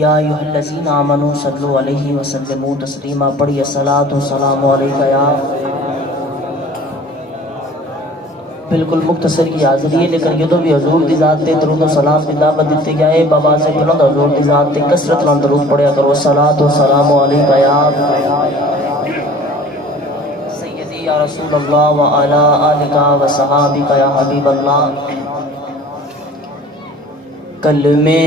یا ایھا الذین آمنوا صلوا علیہ وسلموا تسلیما پڑھیے صلاۃ و سلام علیک یا بالکل مختصر کی حاضری ہے، لیکن یہ تو بھی حضور دی ذات تے درود و سلام دی دعوت دیتی جائے بابا سے بلند حضور دی ذات تے کثرت نال درود پڑھیا کرو صلاۃ و سلام علیک یا سیدی یا رسول اللہ و علی آلک و صحابک یا حبیب اللہ۔ کلمے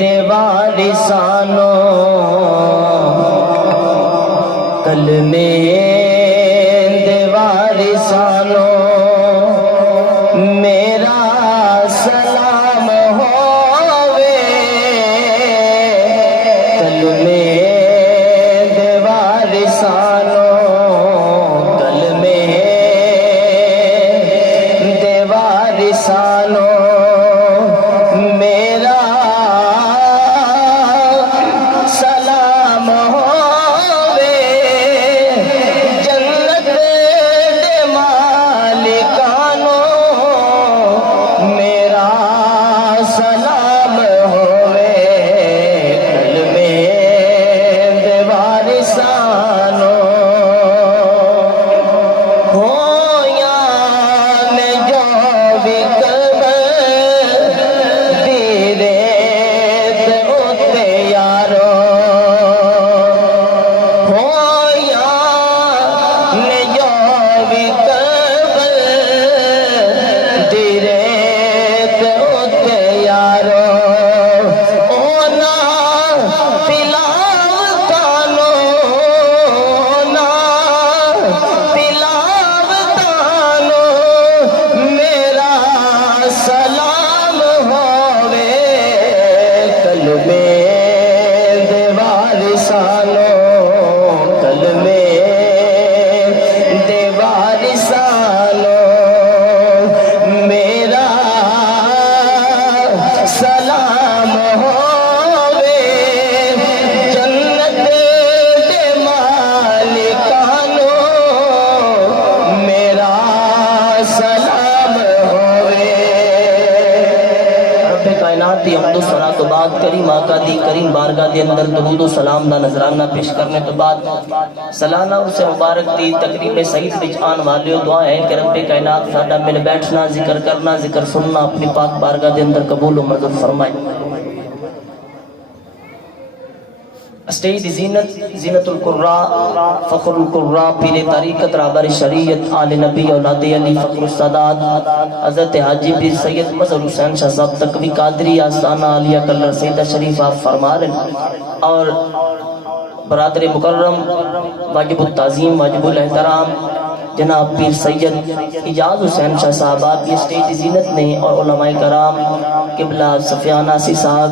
دے وارثانو کلمے دے وارثانو میرا سلام ہووے، کلمے دے وارثانو کلمے دے وارثانو میرا سلام ہووے، جنت دے مالکانو میرا سلام ہووے، کلمے دے وارثانو ہویا نے جو بھی حمد و ثنا تو بعد کریم آقا دی کریم بارگاہ دے اندر درود و سلام دا نظرانہ پیش کرنے تو بعد سالانہ اسے مبارک دی تقریب سعید وچ آن والیو دعا ہے کہ رب کائنات ساڈا مل بیٹھنا ذکر کرنا ذکر سننا اپنی پاک بارگاہ دے اندر قبول و منظور فرمائے۔ اسٹیج زینت زینت القراء فخر القراء پیر طریقت رہبر شریعت آل نبی اولاد علی فخر السادات حضرت حاجی پیر سید مظہر حسین شاہ صاحب تقوی قادری آستانہ عالیہ کلر سیدہ شریف آپ فرما رہے اور برادر مکرم واجب التعظیم واجب الاحترام جناب پیر سید اجاز حسین شاہ صاحب آپ کی اسٹیج زینت نے اور علماء کرام قبلہ سفیان آسی صاحب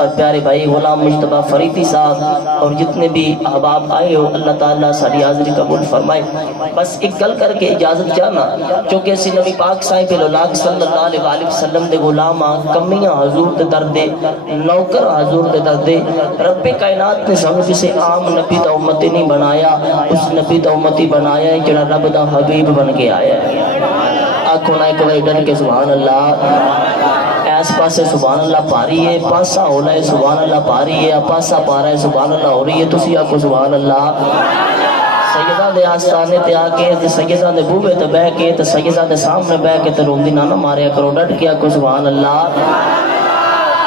اور پیارے بھائی غلام مجتبہ فریدی صاحب اور جتنے بھی احباب آئے ہو اللہ تعالیٰ ساری حاضری قبول فرمائے۔ بس ایک گل کر کے اجازت جانا چونکہ اسی نبی پاک صاحب الاولاق صلی اللہ علیہ وسلم دے غلام کمیاں حضور دے دردے نوکر حضور دے دردے رب کائنات نے سانو کسی عام نبی دا امتی نہیں بنایا، اس نبی دا امتی بنایا ہے جڑا رب دا حبیب بن کے آیا ہے۔ آنکھوں نہ ایک بار ڈر کے سبحان اللہ، ایس پاسے سبحان اللہ پاری ہے، پاسا ہو رہا ہے سبحان اللہ پاری ہے، پاسا پا رہا ہے سبحان اللہ ہو رہی ہے، تسی آنکھوں سبحان اللہ۔ سیدہ دے آستانے تے آکے سیدہ دے بوبے تے بہ کے تے سیدہ دے سامنے بہ کے تے روندی نہ ماریا کرو، ڈٹ کے آنکھوں سبحان اللہ۔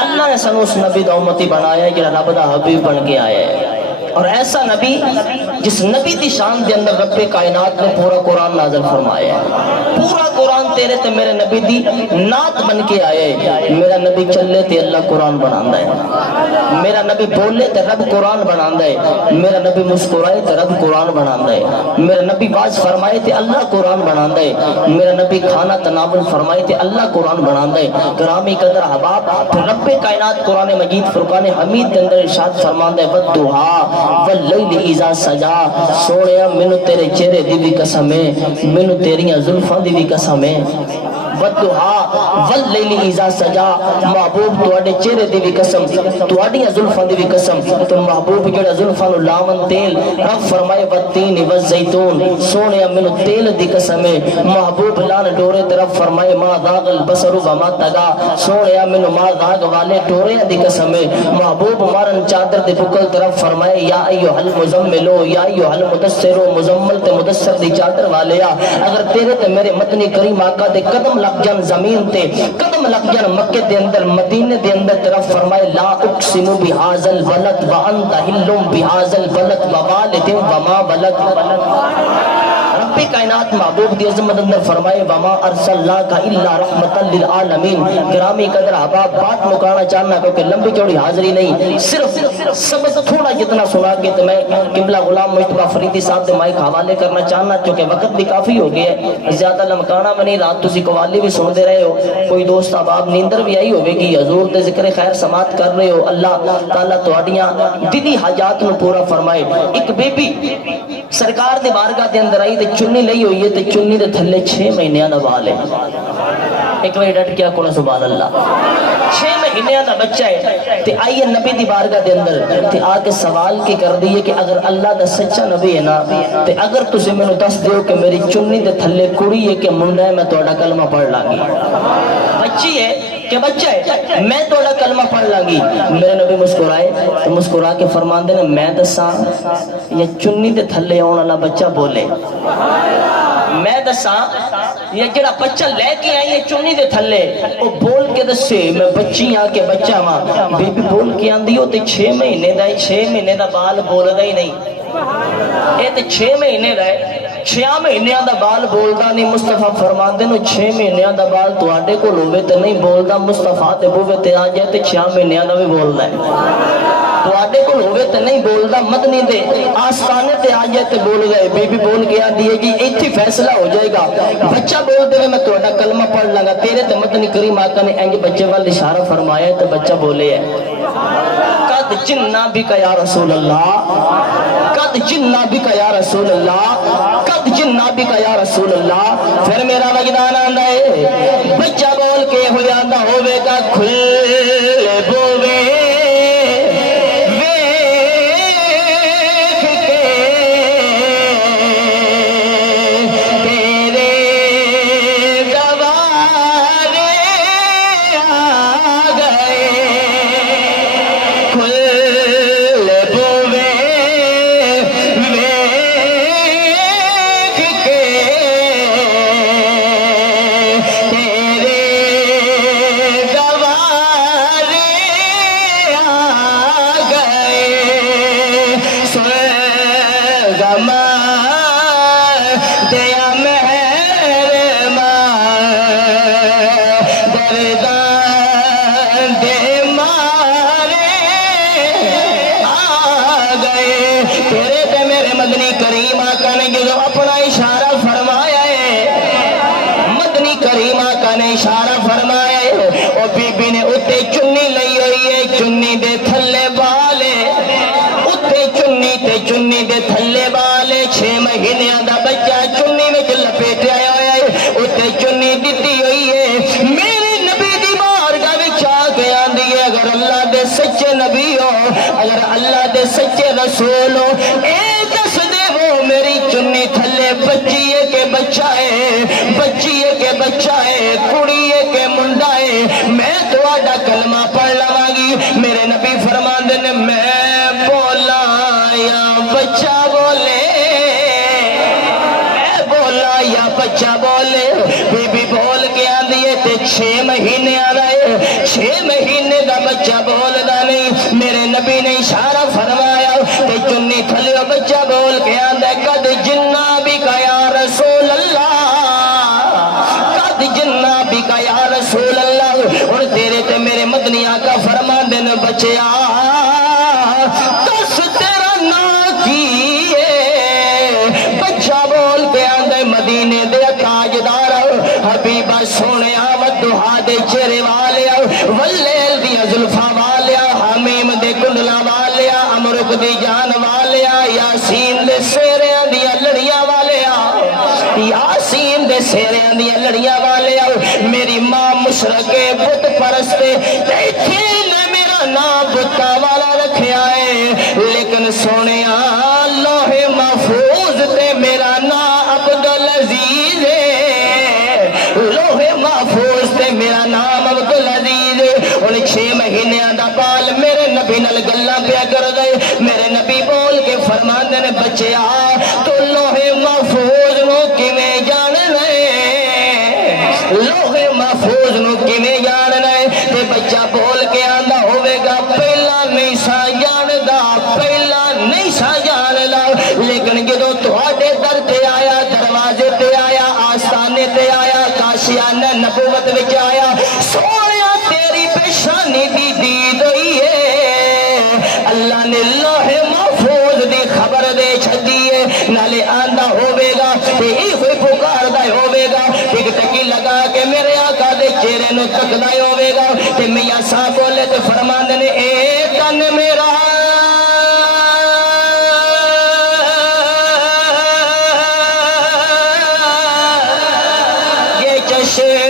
اللہ نے سانو اس نبی دا امتی بنایا ہے جڑا رب دا حبیب بن کے آیا ہے، اور ایسا نبی جس نبی دی شان دے اندر رب کائنات نے پورا قرآن نازل فرمایا ہے۔ پورا قرآن تیرے تے میرے نبی دی نعت بن کے آئے ہے۔ میرا نبی چلے تے اللہ قرآن بناندہ ہے، میرا نبی بولے تے رب قرآن بناندہ ہے، میرا نبی مسکرائے تے رب قرآن بناندہ ہے، میرا نبی باز فرمائے تے اللہ قرآن بناندہ ہے، میرا نبی کھانا تناول فرمائے تے اللہ قرآن بناندہ ہے۔ گرامی قدر حباب رب کائنات قرآن مجید فرقان حمید کے اندر ارشاد فرماندہ ہے والضحیٰ واللیل اذا سجا، سوڑیا مینو تیرے چہرے دی بھی قسم ہے، مینو تیریاں زلفاں دی بھی قسم ہے، والضحا واللیل اذا سجا محبوب تواڈے چہرے دی بھی قسم تواڈیاں زلفاں دی بھی قسم تو محبوب جڑا زلفاں نو لاون تیل رب فرمائے والتین والزیتون سونے مینوں تیل دی قسم ہے محبوب لال ڈورے تے رب فرمائے ما ذاق البصر وما طغى سونے مینوں ما ذاق والے ڈورے دی قسم ہے محبوب مارن چادر دے بکل طرف فرمائے یا ایھا المزملو یا ایھا المدثر مزمل تے مدثر دی چادر والیا اگر تیرے تے میرے مدنی کریم آقا دے قدم لگ جان زمین تے قدم لگ جان مکے دے اندر مدینے دے اندر طرف فرمائے لا اقسم بهذا البلد وانت حل بهذا البلد ووالد وما ولد رب کائنات محبوب دی عظمت اندر فرمائے وما ارسلناک الا رحمتا للعالمین گرامی قدر احباب بات مکانا چاہنا کیونکہ لمبی چوڑی حاضری نہیں صرف سبق تھوڑا جتنا سنا کے تو میں قبلہ غلام مجتبیٰ فریدی صاحب دے مائک حوالے کرنا چاہنا کیونکہ وقت بھی کافی ہو گیا ہے زیادہ لمکانا میں نہیں رات تسی قوالی بھی سن دے رہے ہو کوئی دوست احباب نیندر بھی آئی ہوئے گی حضور دے ذکر خیر سماعت کر رہے ہو اللہ تعالیٰ تواڈیاں دلی حاجات نو پورا فرمائے ایک بی بی سرکار دے بارگاہ دے اندر آئی تے چنی لئی ہوئی ہے تے چنی دے تھلے 6 مہینے دا بال ہے ایک بار ڈٹ کیا کون سبحان اللہ 6 مہینے دا بچہ ہے تے آئیے نبی دی بارگاہ دے اندر تے آ کے سوال کی کر دیئے کہ اگر اللہ دا سچا نبی ہے نا تے اگر تجھے میں نے دس دیو کہ میری چنی دے تھلے کڑی ہے کہ منڈا ہے میں توڑا کلمہ پڑھ لانگی بچی ہے کہ بچہ ہے میں توڑا کلمہ پڑھ لانگی میرے نبی مسکرائے تو مسکرا کے فرمان دینا میں دساں یا چنی دے تھلے آن اللہ بچہ بولے میں دساں یہ جڑا بچہ لے کے آئی ہے چنی دے تھلے وہ بول کے دسے میں بچی آ کے بچہ ماں بی بی بول کے آن دیو تے 6 مہینے دا 6 مہینے دا بال بول دا ہی نہیں اے تے 6 مہینے دا 6 مہینے دا بال بولدا نہیں مصطفیٰ فرمان دے نو 6 مہینے دا بال تواڈے کول ہوے تے نہیں بولدا مصطفیٰ تے بوے تے آ جائے تے 6 مہینے دا بھی بولدا ہے تواڈے کول ہوے تے نہیں بولدا مدنی دے آستانے تے آ جائے تے بول گئے بی بی بول گیا دیے جی ایتھے فیصلہ ہو جائے گا بچہ بول دے میں تواڈا کلمہ پڑھ لاں تیرے تے مدنی کریم آقا نے انج بچے وال اشارہ فرمایا تے بچہ بولے ہے قد جنہ بک یا رسول اللہ قد جنہ بک یا رسول اللہ قد جنہ بک یا رسول اللہ پھر میرا وجدان آندا ہے بچہ بول کے ہو جاندا ہوے گا کھلے بوے چنی دے تھلے والے 6 مہینے دا بچہ چنی میں لپیٹیا ہویا ہے اوتے چنی دتی ہوئی ہے میرے نبی دی بارگاہ وچ آ کے آندی ہے اگر اللہ دے سچے نبی ہو اگر اللہ دے سچے رسول ہو اے دس دے وہ میری چنی تھلے بچی ہے کہ بچہ ہے بچی ہے کہ بچہ ہے کڑی ہے کہ منڈا ہے میں تواڈا کلمہ پڑھ لواں گی میرے نبی فرماندے نے میں بولا یا بچہ بولے میں بولا یا بچہ بولے بی بی بول کے آندیے تے 6 مہینے آ رہے 6 مہینے دا بچہ بولدا نہیں میرے نبی نے اشارہ فرمایا تے چنی تھلے بچہ بول کے آندا قد جنہ بک یا رسول اللہ قد جنہ بک یا رسول اللہ اور تیرے تے میرے مدنی آقا فرمان دے نے بچیا دس تیرا نا کی بچہ بول کے آندے مدینے دے تاجدار حبیبہ سونے ودھا دے چہرے والے واللیل دی زلفاں والے حمیم دے کنڈلا والے امرک دی جان والے یاسین دے سیریاں دی لڑیاں والے یاسین دے سیریاں دی لڑیاں والے میری ماں مشرک بت پرست تھی نے میرا نام بتا والا رکھیا ہے لیکن سونے لوح محفوظ تے میرا نام عبدالعزیز ہے لوح محفوظ تے میرا نام عبدالعزیز ہے اور 6 مہینے دا بال میرے نبی نال گلاں پیا کر گئے میرے نبی بول کے فرماندے نے بچیا تو لوح محفوظ نو کیویں جاننا ہے لوح محفوظ نو کیویں جاننا ہے تے بچہ بول کے آندا ہوے گا پہلا نہیں سا جاندا پہلا نہیں سا جاندا لیکن جدوں تہاڈے در تے آیا دروازے تے آیا آستانے تے آیا کاشیانہ نبوت وچ آیا سونیا تیری پیشانی دی دید ہوئی ہے اللہ نے لوح محفوظ دی خبر دے چھڈی ہے نالے آندا ہوے گا تے ایہی پکاردا ہوے گا ٹک ٹکی لگا کے میرے آقا دے چہرے نو تکدا ہوے گا تے میاں صاحب بولے تے فرماندے نے اے تن میرا یہ چشم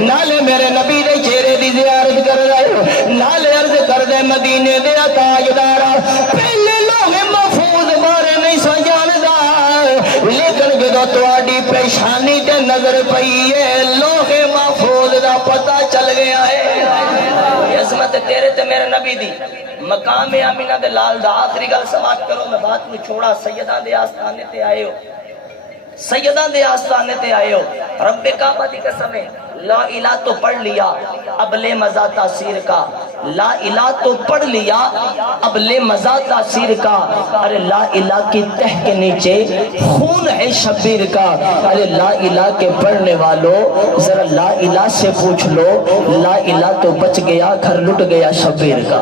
نالے میرے نبی دے چہرے دی زیارت کر رہے نالے عرض کر دے مدینے دے تاجدارا پہلے لوح محفوظ بارے نہیں سا جاندا لیکن جدوں تہاڈی پیشانی تے نظر پئی ہے لوح محفوظ دا پتہ چل گیا ہے عظمت تیرے تے میرے نبی دی مقام آمینہ دے لال دا آخری گل سماعت کرو میں بات نو چھوڑا سیداں دے آستانے تے آئے ہو سیدہ دے آستانے تے آئے ہو رب کعبہ دی قسم ہے لا الہ تو پڑھ لیا اب لے مزہ تاثیر کا لا الہ تو پڑھ لیا اب لے مزہ تاثیر کا ارے لا الہ کی تہ کے نیچے خون ہے شبیر کا ارے لا الہ کے پڑھنے والوں ذرا لا الہ سے پوچھ لو لا الہ تو بچ گیا گھر لٹ گیا شبیر کا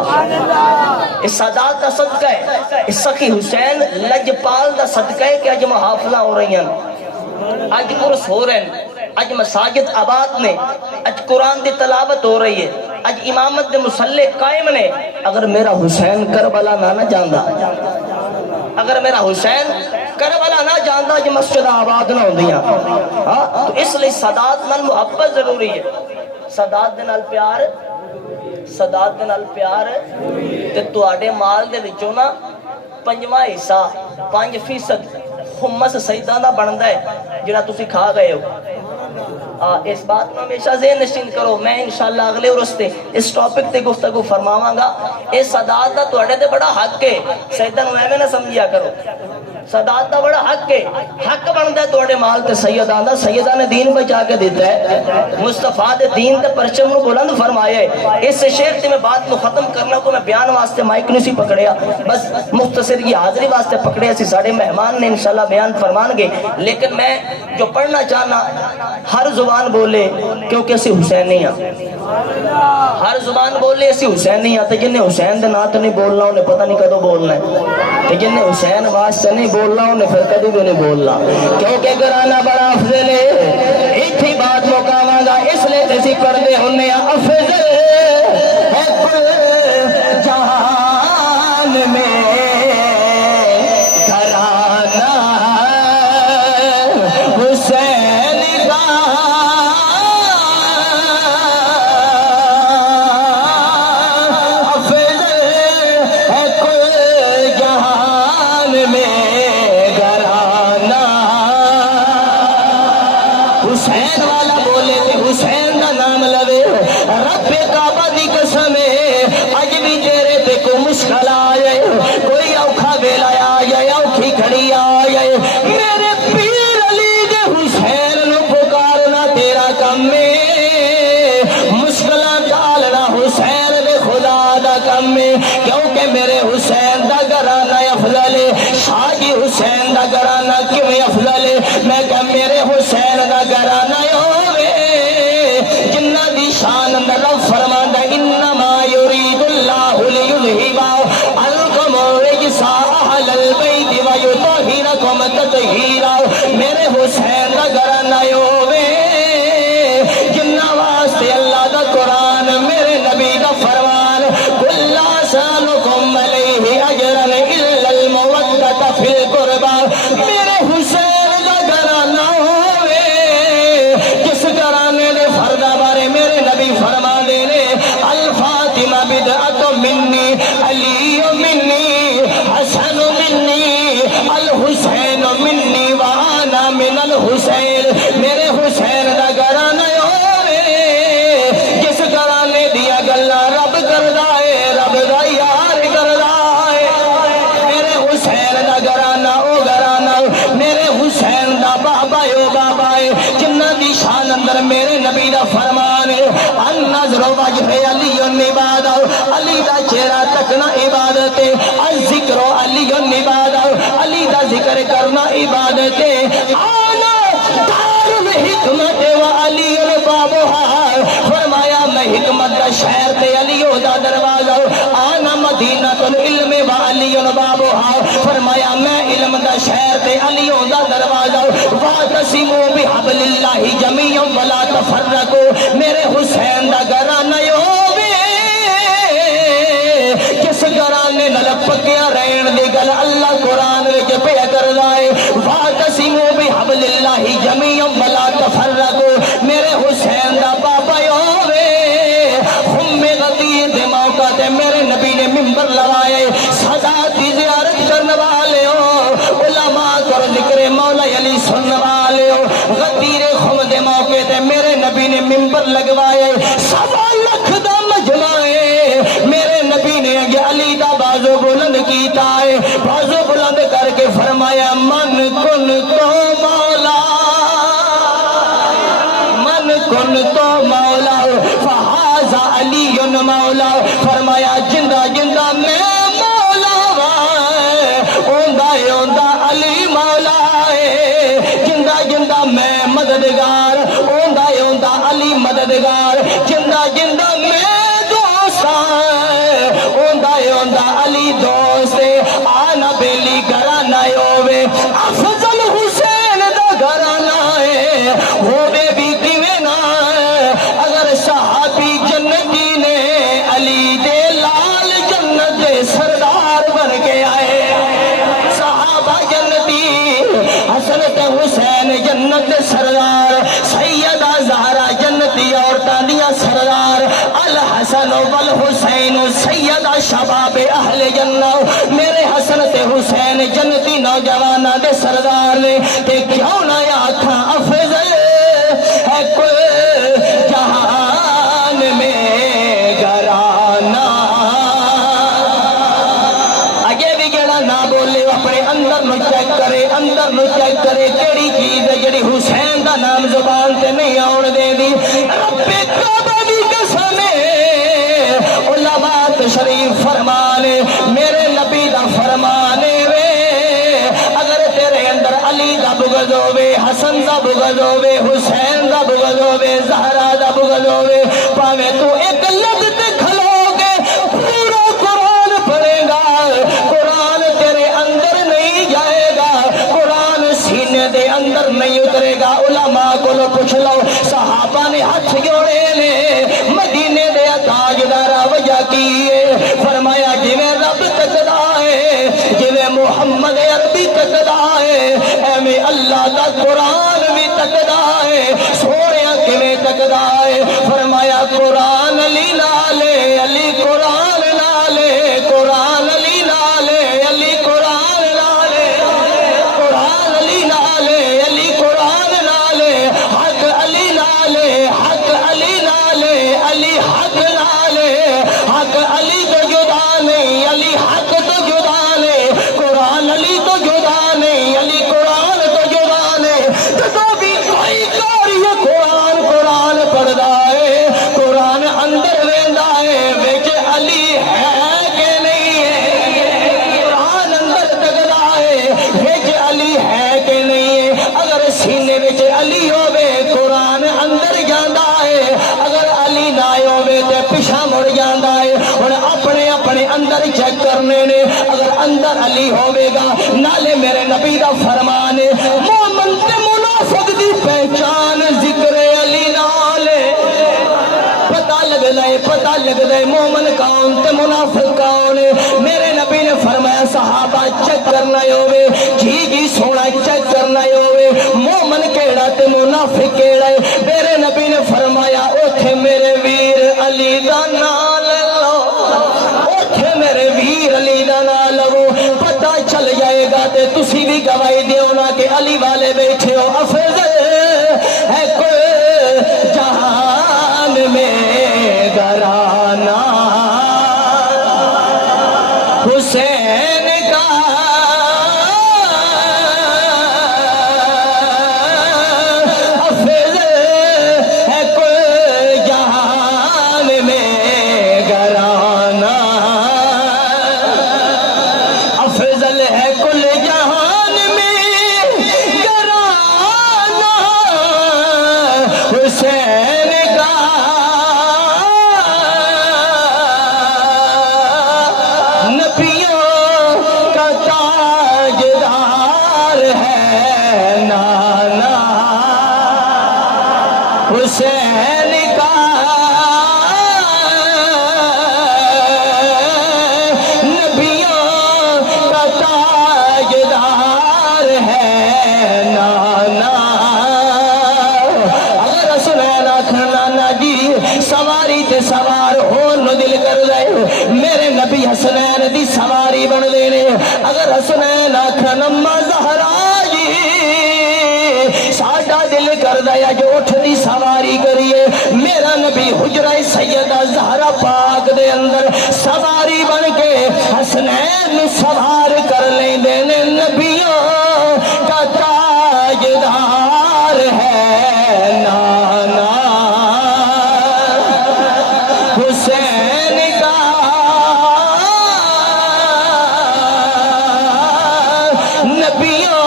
اس سادات دا صدقہ ہے اس سخی حسین لجپال دا صدقہ ہے کہ اج محافلہ ہو رہی ہیں اج عرس ہو رہے ہیں اج مساجد آباد نے اج قرآن دی تلاوت ہو رہی ہے اج امامت دے مصلح قائم نے اگر میرا حسین کربلا نہ جاندا اگر میرا حسین کربلا نہ جاندا اج مسجد آباد نہ ہوندیاں ہاں تو اس لئے سادات نال محبت ضروری ہے سادات دے نال پیار سادات دے نال پیار تے تواڈے مال دے وچوں نا 5واں حصہ 5% خمس سیدہ دا بندا ہے جڑا تسی کھا گئے ہو. اس بات میں ہمیشہ ذہن نشین کرو. میں انشاءاللہ اگلے عرس تے اس ٹاپک تے گفتگو فرماواں گا. اس سادات دا تواڈے تے بڑا حق ہے. سیدہ نو ایویں نہ سمجھیا کرو. سادات دا بڑا حق ہے. حق بندا ہے تواڈے مال تے سیدہ دا. سیدہ نے دین بچا کے دیتا ہے. مصطفیٰ دے دین تے پرچم نو بلند فرمایا ہے. اس شعر تے میں بات نو ختم کرنا کو میں بیان واسطے مائک نہیں سی پکڑیا, بس مختصر کی حاضری واسطے پکڑیا سی. ساڈے مہمان نے انشاءاللہ بیان فرمان گے, لیکن میں جو پڑھنا چاہنا ہر زبان بولے کیونکہ اسی حسینی ہاں. ہر زبان بولے اسی حسینی ہاں. تے جن نے حسین دے نام تے نہیں بولنا انہیں پتہ نہیں کدوں بولنا ہے. تے جن نے حسین واسطے نہیں بولنا انہیں پھر کدوں بھی نہیں بولنا, کیونکہ گھرانہ بڑا افضل ہے. ایتھی بات مکاواں گا اس لیے اسی کردے ہونے افضل ہے کل جہان میں گھرانہ حسین کا. افضل ہے کل جہان میں گھرانہ حسین والا بولے تے حسین دا نام لوے. رب کعبہ دی قسم اج بھی تیرے تے کو مشکل آئے, کوئی اوکھا ویلا آئے, اوکھی کھڑی آئے, میرے پیر علی دے حسین نو پکارنا تیرا کم ہے. مشکلہ ڈالنا حسین دے خدا دا کم ہے, کیونکہ میرے حسین دا گھرانہ افضل ہے. شاہ جی حسین دا گھرانہ کیوں افضل ہے؟ میں کہ میرے حسین دا گھرانہ ہوئے جنہ دی شان اندر رب فرماندا انما یرید اللہ لیذہب عنکم الرجس اہل البیت ویطہرکم تطہیرا. میرے حسین دا گھرانہ ہوئے جنہ واسطے اللہ دا قرآن میرے نبی دا فرمان قل لا سألکم علیہ اجرا الا المودۃ فی القربى. میرے حسین دا گھرانہ ہوئے جس گھرانے دے فردہ بارے میرے نبی فرما دے نے الفاطمہ بدعت منی علی منی حسن منی الحسین منی وانا من الحسین. میرے حسین دا گھرانہ ہوئے جس گھرانے دیا گلا رب کردا ہے, رب دا یار کردا ہے. میرے حسین دا گھرانہ او گھرانہ میرے حسین دا بابا او بابا ہے جنہ دی شان اندر میرے نبی دا فرمان ہے النظر وجہ علی عبادہ. علی دا چہرہ تکنا عبادت ہے. الذکر علی عبادہ, علی دا ذکر کرنا عبادت ہے. آنا دار الحکمت و علی بابوہا, فرمایا میں حکمت دا شہر تے علی دا دروازہ. آنا مدینہ العلم و علی بابوہا, فرمایا میں علم دا شہر تے علی دا دروازہ. واعتصموا بحبل اللہ جمیعا ولا تفرقوا. میرے حسین دا گھرانہ ہووے جس گھرانے نال پکیا رہن دی گل اللہ قرآن وچ پیا کردا ہے. واعتصموا بحبل اللہ جمیعا ولا تفرقوا. میرے حسین دا بابا ہووے ہم غدیر دے موقع تے میرے نبی نے منبر لگائے. سادات دی زیارت کرنے والے ہو, علماء کر ذکر مولا علی سننے والے ہو. غدیر خم دے موقع تے میرے نبی نے منبر لگوائے. 1.25 لاکھ دا مجمع ہے. میرے نبی نے علی دا بازو بلند کیتا ہے. بازو بلند کر کے فرمایا من کن تو مولا, من کن تو مولا فہذا علی مولا. فرمایا جندہ جندہ میں مولا اوندہ علی مولا ہے. جندہ جندہ میں مددگار اوندہ علی مددگار. جندہ جندہ میں دوست اوندہ علی دوست. آنا بیلی گھرانہ ہووے افضل حسین دا گھرانہ ہے ہووے بھی کیویں نہ اگر صحابی جنتی نے علی دے لال جنت دے سردار بن کے آئے. صحابہ جنتی حسن تے حسین جنت دے سردار, سیدہ زہرا جنتی عورتاں دیا سردار, الحسن والحسین سیدہ شباب اہل جنہ میرے حسن تے حسین جنتی نوجوانہ دے سردار نے تے کیوں نہ آکھاں افضل ہے کوئی جہان میں گھرانہ اگے بھی گڑا نہ بولے اپنے اندر نو چیک کرے کیڑی چیز ہے جڑی حسین دا نام زبان تے نہیں آن دے دی رب کعبہ دی قسم علماء شریف فرمانے میرے نبی دا فرمانے وے اگر تیرے اندر علی دا بغض ہوے حسن دا بغض ہوے حسین دا بغض ہوے زہرا دا بغض ہوے پاویں تو ایک لفظ تے کھلو گے پورا قرآن پڑھے گا قرآن تیرے اندر نہیں جائے گا قرآن سینے دے اندر نہیں اترے گا علماء کو پوچھ لو صحابہ نے ہاتھ جوڑے لے مدینے دے تاجدار وجہ کیے فرمایا جویں رب تکدا ہے جویں محمد عربی تکدا ہے ایویں اللہ دا قرآن بھی تکدا ہے سونیا کیویں تکدا ہے فرمایا قرآن علی نالے علی قرآن نالے قرآن علی نالے علی قرآن نالے قرآن علی نالے علی قرآن نالے حق علی نالے حق علی نالے علی حق نالے حق علی تو جدا نہیں علی حق تو جدا نہیں قرآن علی تو جدا نہیں علی قرآن تو جدا نہیں تو بھی کوئی کاری قرآن قرآن پڑھدا ہے قرآن اندر ویندا ہے وچ علی ہے کہ نہیں ہے قرآن اندر تکدا ہے وچ علی ہے کہ نہیں ہے اگر سینے وچ علی ہوے قرآن اندر جاندا ہے اگر علی نہ ہوے تے پیچھے مڑ جاندا ہے ہن اپنے اپنے اندر چیک کرنے نے اگر اندر علی ہوے گا نالے میرے نبی دا فرمان ہے مومن تے منافق دی پہچان ذکر علی نالے پتہ لگدا ہے مومن کون تے منافق کون ہے میرے نبی نے فرمایا صحابہ چیک کرنا ہوے جی سونا چیک کرنا ہوے مومن کیڑا تے منافق کیڑا ہے میرے نبی نے فرمایا اوتھے میرے ویر علی دا نام لے لو اوتھے میرے ویر علی دا نام لو پتہ چل جائے گا تے تسی بھی گواہی دیو نا کہ علی والے بیٹھے ہو افضل ہے کوئی جہان میں گھرانہ حسین کا افضل ہے کوئی جہان میں گھرانہ افضل ہے کل جہان میں گھرانہ حسین کا نبیوں کا تاجدار ہے نانا حسین کا نبیوں کا تاجدار ہے نانا اگر حسنین آکھنا نانا جی سواری تے سوار ہو نو دل کر دے میرے نبی حسنین دی سواری بن دینے اگر حسنین آکھنا نما زہرا جی ساڈا دل کر دیا جو اٹھ دی سواری کریے میرا نبی حجرہ سیدہ زہرا پاک دے اندر سواری بن کے حسنین سوار کر لیں دینے نبیوں کا تاجدار ہے نانا حسین کا نبیوں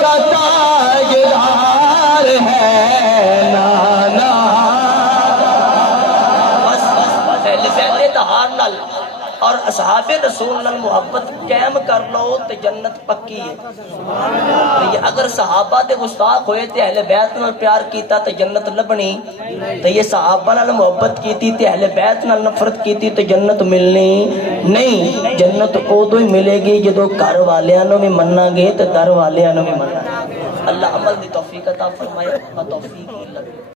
کا تاجدار ہے نانا بس اہل بیت تہار نال اور اصحاب رسول نال محبت قائم کر لو تے جنت پکی ہے اگر صحابہ دے گستاخ ہوئے تے اہل بیت نال پیار کیتا تے جنت لبنی تے یہ صحابہ نال محبت کیتی تے اہل بیت نال نفرت کیتی تے جنت ملنی نہیں جنت ادو ہی ملے گی جدو گھر والیاں نو بھی مننا گے تے در والیاں نو بھی مننا اللہ عمل دی توفیق عطا فرمائے توفیق